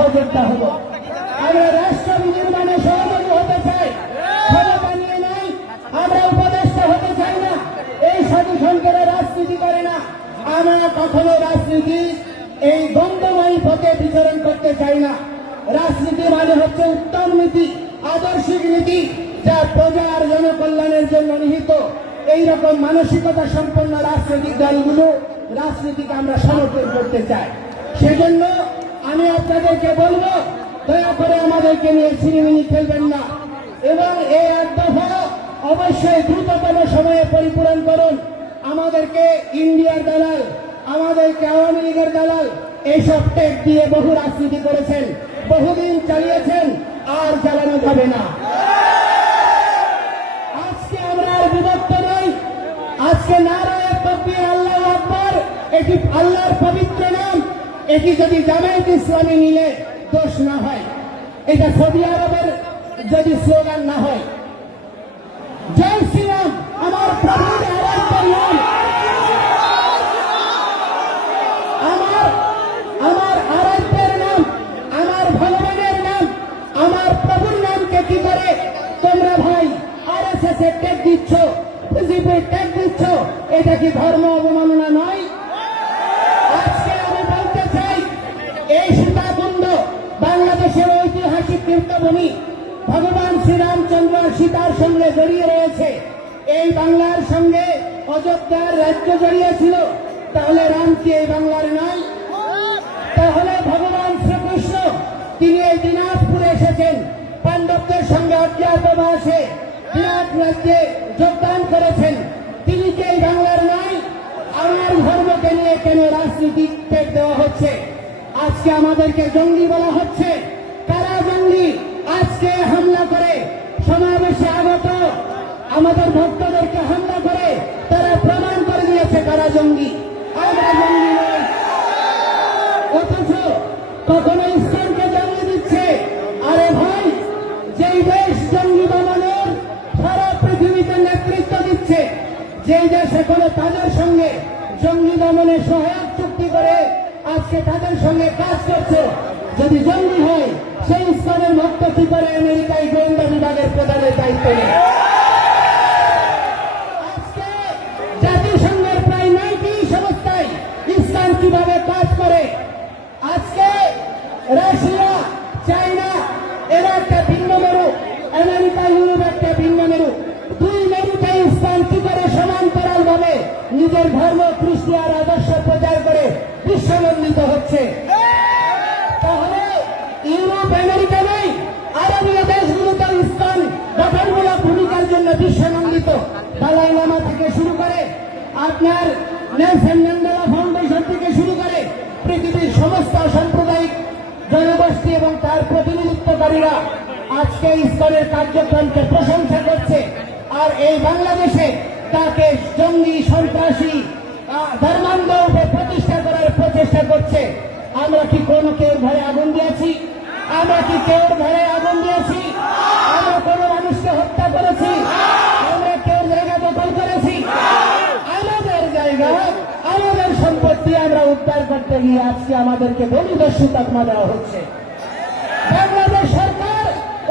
সহযোদ্ধা হব। আমরা রাষ্ট্র নির্মাণে সহযোগী হতে চাই, ক্ষমতা নিয়ে নাই। আমরা উপদেষ্টা হতে চাই না, এই সাধু সন্তেরা রাজনীতি করে না। আমরা কখনো রাজনীতি এই দ্বন্দ্বময়ী পথে বিচরণ করতে চাই না। রাজনীতি মানে হচ্ছে উত্তম নীতি, আদর্শিক নীতি, যা প্রজার জনকল্যাণের জন্য নিহিত। এইরকম মানসিকতা সম্পন্ন রাজনৈতিক দলগুলো রাজনীতিকে আমরা সমর্থন করতে চাই। সেজন্য আমি আপনাদেরকে বলবো, দয়া করে আমাদেরকে নিয়ে ছিনিমিনি খেলবেন না এবং এই এক দফা অবশ্যই দ্রুততম সময়ে পরিপূরণ করুন। আমাদেরকে ইন্ডিয়ার দালাল, আমাদেরকে আওয়ামী লীগের দালাল এইসব টেক দিয়ে বহু রাজনীতি করেছেন, বহুদিন চালিয়েছেন, আর চালানো যাবে না। আজকে আমরা আর বিভক্ত নই। আজকে নারায়ে তাকবীর, আল্লাহু আকবার, এটি আল্লাহর পবিত্র নাম। এটি যদি জামায়াত ইসলামী নিলে দোষ না হয়, এটা সৌদি আরবের যদি স্লোগান না হয়। জয় শ্রীরাম, আমার প্রভুর আরাধ্য নাম, আমার আরাধ্যের নাম, আমার ভগবানের নাম, আমার প্রভুর নামকে কি করে তোমরা ভাই আরএসএস এর ট্যাগ দিচ্ছ, বিজেপির ট্যাগ দিচ্ছ? এটা কি ধর্ম অবমাননা নয়? আজকে আমি বলতে চাই, এই সীতাকুণ্ড বাংলাদেশের ঐতিহাসিক তীর্থভূমি, ভগবান শ্রীরামচন্দ্র সীতার সঙ্গে জড়িয়ে রয়েছে। এই বাংলার সঙ্গে অযোধ্যার রাজ্য জড়িয়ে ছিল, তাহলে রাম কি এই বাংলার নয়? তাহলে ভগবান শ্রীকৃষ্ণ তিনি এই দিনাজপুরে এসেছেন, পাণ্ডবদের সঙ্গে অজ্ঞাতবাসে বিরাট রাজ্যে যোগদান করেছেন, তিনি কি এই বাংলার নয়? আমার ধর্মকে নিয়ে কেন রাজনীতি দেওয়া হচ্ছে? আজকে আমাদেরকে জঙ্গি বলা হচ্ছে। কারা জঙ্গি? আজকে হামলা করে সমাবেশে আগত আমাদের ভক্তদেরকে হামলা করে তারা প্রমাণ করে দিয়েছে কারা জঙ্গি। আমরা জঙ্গি নই। অথচ কখনো ইসলামকে জঙ্গি দিচ্ছে। আরে ভাই, যেই দেশ জঙ্গি দমনের সারা পৃথিবীতে নেতৃত্ব দিচ্ছে, যেই দেশ এখনো তাদের সঙ্গে জঙ্গি দমনে সহায়ক চুক্তি করে আজকে তাদের সঙ্গে কাজ করছে, যদি জঙ্গি হয় সেই ইসলামের ভক্ত কি করে আমেরিকায় গোয়েন্দা বিভাগের প্রধানের দায়িত্ব নেয়? আজকে জাতিসংঘের প্রায় 90 সংস্থায় ইসলাম কিভাবে কাজ করে? আজকে রাশিয়া, চায়না এরা একটা ভিন্ন মেরু, আমেরিকা, ইউরোপ একটা ভিন্ন মেরু। দুই মেরুতে ইসলাম কি করে সমান্তরাল ভাবে নিজের ধর্ম, কৃষ্টি আর আদর্শ প্রচার করে বিশ্বনন্দিত হচ্ছে? তাহলে ইউরোপ, আমেরিকা নেই, আরবীয় দেশগুলোতে ইসলাম গঠনমূলক ভূমিকার জন্য বিশ্বনন্দিত। দালাই লামা থেকে শুরু করে আপনার নেলসন ম্যান্ডেলা ফাউন্ডেশন থেকে শুরু করে পৃথিবীর সমস্ত সাম্প্রদায়িক জনগোষ্ঠী এবং তার প্রতিনিধিত্বকারীরা আজকে ইসলামের কার্যক্রমকে প্রশংসা করছে। আর এই বাংলাদেশে তাকে জঙ্গি, সন্ত্রাসী, ধর্মান্ধ প্রতিষ্ঠা করার প্রচেষ্টা করছে। আমরা কি কোন কেউ ঘরে আগুন দিয়েছি? আমরা কি কেউ ঘরে আগুন দিয়েছি? আমরা কোন মানুষকে হত্যা করেছি? আমরা কেউ জায়গা দখল করেছি? আমাদের জায়গা, আমাদের সম্পত্তি আমরা উদ্ধার করতে গিয়ে আজকে আমাদেরকে বলিদস্যু তকমা দেওয়া হচ্ছে। বাংলাদেশ সরকার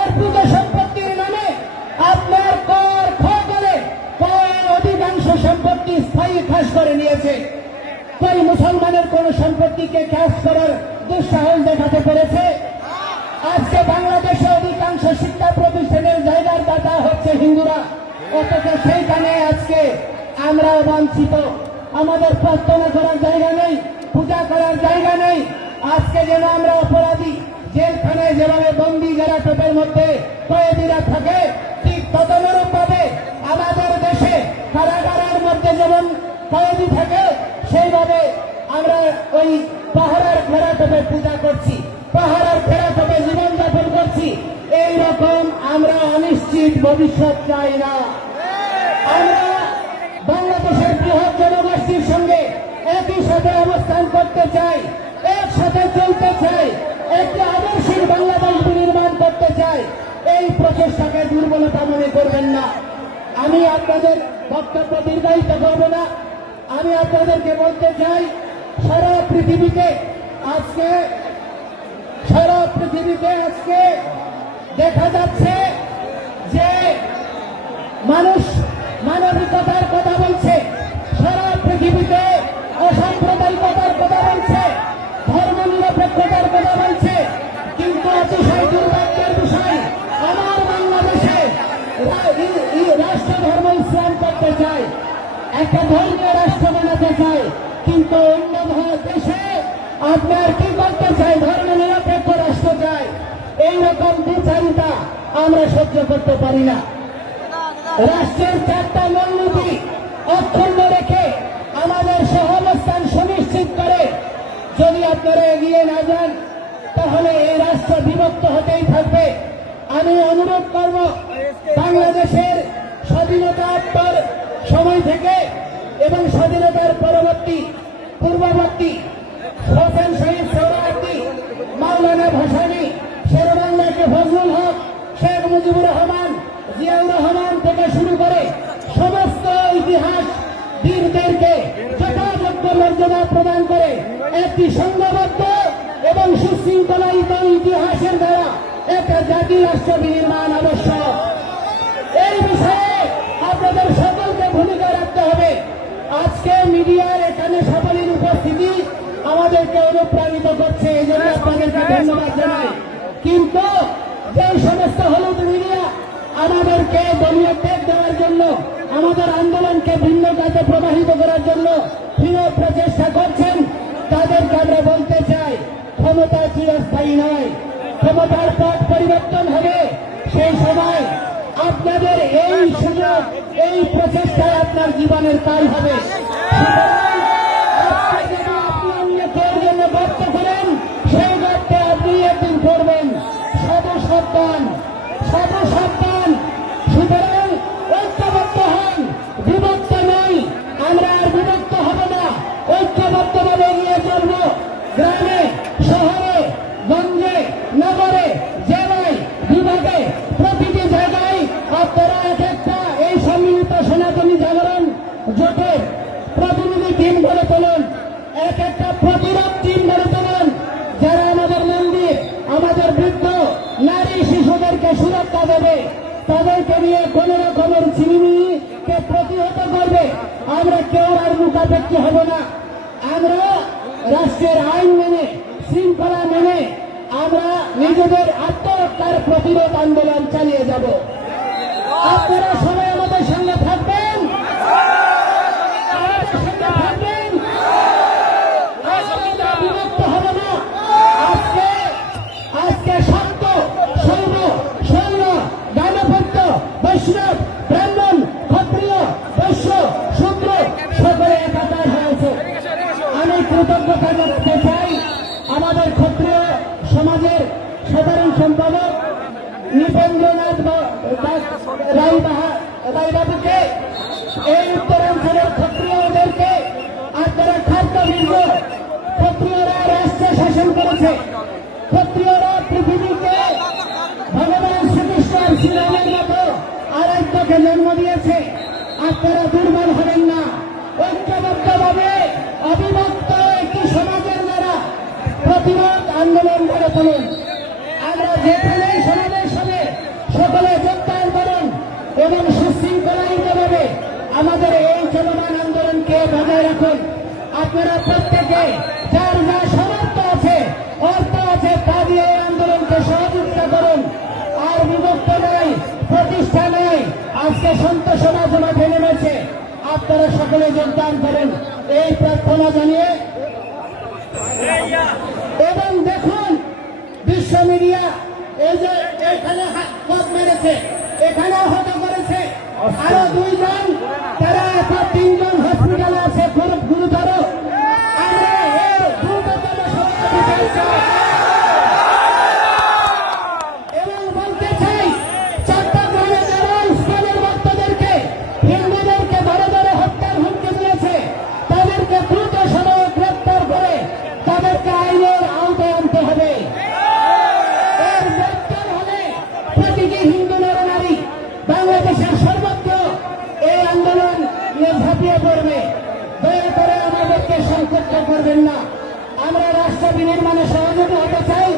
অর্পিত সম্পত্তির নামে আপনার কর করে অধিকাংশ সম্পত্তি স্থায়ী খাস করে নিয়েছে। কোন মুসলমানের কোন সম্পত্তিকে খাস করার দুঃসাহস দেখাতে পেরেছে? আজকে বাংলাদেশে অধিকাংশ শিক্ষা প্রতিষ্ঠানের জায়গার দাতা হচ্ছে হিন্দুরা, অথচ সেইখানে আজকে আমরা বঞ্চিত। আমাদের প্রার্থনা করার জায়গা নেই, পূজা করার জায়গা নেই। আজকে যেন আমরা অপরাধী, জেলখানায় যেভাবে বন্দি গ্যারাটোপের মধ্যে কয়েদিরা থাকে, ঠিক তদনুরূপ ভাবে আমাদের দেশে কারাগারের মধ্যে যেমন কয়েদি থাকে, সেইভাবে আমরা ওই পাহাড়ের গ্যারাটোপে পূজা করছি, পাহাড়ের গ্যারাটোপে জীবনযাপন করছি। এইরকম আমরা অনিশ্চিত ভবিষ্যৎ চাই না। আমরা বাংলাদেশের বৃহৎ জনগোষ্ঠীর সঙ্গে একই সাথে অবস্থান করতে চাই, একসাথে চলতে চাই, একটি আদর্শিক বাংলাদেশ নির্মাণ করতে চাই। এই প্রচেষ্টাকে দুর্বলতা মনে করবেন না। আমি আপনাদের বক্তব্য দীর্ঘায়িত করব না। আমি আপনাদেরকে বলতে চাই, সারা পৃথিবীতে আজকে সারা পৃথিবীতে আজকে দেখা যাচ্ছে যে মানুষ মানবিকতার কথা বলছে, সারা পৃথিবীতে অসাম্প্রদায়িকতার কথা বলছে, ধর্ম নিরপেক্ষতার কথা বলছে, কিন্তু অতিশয় দুর্ভাগ্যের বিষয় আমার বাংলাদেশে রাষ্ট্র ধর্ম ইসলাম করতে চায়, একটা ধর্মীয় রাষ্ট্র বানাতে চায়, কিন্তু অন্য দেশে আপনার কি করতে চায়, ধর্ম নিরপেক্ষ রাষ্ট্র চায়। এইরকম বিচারিতা আমরা সহ্য করতে পারি না। রাষ্ট্রের 4টা মূলনীতি অক্ষুণ্ণ রেখে আমাদের সহাবস্থান সুনিশ্চিত করে যদি আপনারা এগিয়ে না যান, তাহলে এই রাষ্ট্র বিভক্ত হতেই থাকবে। আমি অনুরোধ করব, বাংলাদেশের স্বাধীনতার সময় থেকে এবং স্বাধীনতার পূর্ববর্তী হোসেন শহীদ সোহরাওয়ার্দী, মাওলানা ভাসানী, শেরেবাংলাকে ফজলুল হক, শেখ মুজিবুর রহমান, জিয়াউর রহমান থেকে শুরু করে সমস্ত ইতিহাস বীরদেরকে যথাযোগ্য মর্যাদা প্রদান করে একটি সংঘবদ্ধ এবং সুশৃঙ্খলায়িত ইতিহাসের দ্বারা একটা জাতি রাষ্ট্র বিনির্মাণ আবশ্যক। এই বিষয়ে আপনাদের সকলকে ভূমিকা রাখতে হবে। আজকে মিডিয়ার এখানে সকলের উপস্থিতি আমাদেরকে অনুপ্রাণিত করছে, এই জন্য আপনাদেরকে ধন্যবাদ জানাই। কিন্তু যে সমস্ত হলুদ মিডিয়া আমাদেরকে দলীয় ত্যাগ দেওয়ার জন্য, আমাদের আন্দোলনকে ভিন্ন কাজে প্রবাহিত করার জন্য দৃঢ় প্রচেষ্টা করছেন, তাদেরকে আমরা বলতে চাই, ক্ষমতা চিরস্থায়ী নয়, ক্ষমতার পথ পরিবর্তন হবে। সেই সময় আপনাদের এই সুযোগ, এই প্রচেষ্টায় আপনার জীবনের কাল হবে। সুতরাং আজকে যদি আপনি অন্য কেউ জন্য গর্ত করেন, সেই গর্তে আপনি একদিন করবেন। সাবধান। সুতরাং ঐক্যবদ্ধ হন, বিভক্ত নই। আমরা আর বিভক্ত হব না, ঐক্যবদ্ধভাবে এগিয়ে চলব। গ্রামে, শহরে, গঞ্জে, নগরে, জেলায়, বিভাগে, প্রতিটি জায়গায় আপনারা এক একটা এই সম্মিলিত সনাতনী জাগরণ জোটের প্রতিনিধি টিম গড়ে তুলুন, এক একটা প্রতিরোধ টিম গড়ে তুলুন, যারা আমাদের মন্দির, আমাদের বৃদ্ধ, নারী, শিশুদেরকে সুরক্ষা দেবে, তাদেরকে নিয়ে কোন রকমের ছিনিমিনিকে প্রতিহত করবে। আমরা কেউ আর মুখাপেক্ষী হব না। আমরা রাষ্ট্রের আইন মেনে, শৃঙ্খলা মেনে আমরা নিজেদের আত্মরক্ষার প্রতিরোধ আন্দোলন চালিয়ে যাব। আপনারা সবাই আমাদের সঙ্গে থাকবেন, আমরা বিভক্ত হব না। আজকে শান্ত, শৈব, শৈল, গানভট্ট, বৈষ্ণব, ব্রাহ্মণ, ক্ষত্রিয়, বৈশ্য, শূদ্র সকলে একাকার হয়েছে। আমি কৃতজ্ঞতা জানাতে চাই আমাদের ক্ষত্রিয় সমাজের সাধারণ সম্পাদক নৃপেন্দ্রনাথ রায়বাবুকে, এই উত্তরাঞ্চলের ক্ষত্রিয়দেরকে আপনারা খাদ্যবীর্য। ক্ষত্রিয়রা রাষ্ট্র শাসন করেছে, ক্ষত্রিয়রা পৃথিবীকে ভগবান শ্রীকৃষ্ণ শ্রীরামের মতো আরাধ্যকে জন্ম দিয়েছে। আপনারা দুর্বল হবেন না, ঐক্যবদ্ধভাবে অবিভক্ত একটি সমাজের দ্বারা প্রতিরোধ আন্দোলন গড়ে তুলুন। আমরা যেখানে সমাবেশ হবে সকলে যোগদান করুন এবং সুশৃঙ্খলায়িতভাবে আমাদের এই চলমান আন্দোলনকে বজায় রাখুন। আপনারা প্রত্যেকে যার যা সামর্থ্য আছে, অর্থ আছে, তা দিয়ে এই আন্দোলনকে সহযোগিতা করুন। আর বিভক্ত নয়, প্রতিষ্ঠা নয়। আজকে সন্ত সমাজ মাঠে নেমেছে, আপনারা সকলে যোগদান করেন এই প্রার্থনা জানিয়ে। এবং দেখুন বিশ্ব মিডিয়া এই যে এখানে হাত মেরেছে, এখানে আহত করেছে, আরো 2 জন, তারা 3 জন হসপিটালে আছে খুব গুরুতর। আমরা এই দ্রুততম সমাধান চাই এবং বলতে চাই, চট্টগ্রামে যারা ইসলামের ভক্তদেরকে, হিন্দুদেরকে ধরে ধরে হত্যার হুমকি দিয়েছে, তাদেরকে দ্রুত সময়ে গ্রেপ্তার করে তাদেরকে আইনের আওতায় আনতে হবে। এর গ্রেপ্তার হলে প্রতিটি হিন্দু নরনারী বাংলাদেশের সর্বত্র এই আন্দোলন ঝাঁপিয়ে পড়বে। দয়া করে আমাদেরকে সংক্ষিপ্ত করবেন না। আমরা রাষ্ট্র বিনির্মাণে সহযোগী হতে চাই।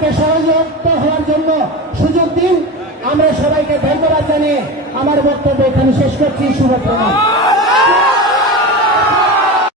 আমাদেরকে সহযোগিতা হওয়ার জন্য সুযোগ দিন। আমরা সবাইকে ধন্যবাদ জানিয়ে আমার বক্তব্য এখানে শেষ করছি। শুভ প্রণাম।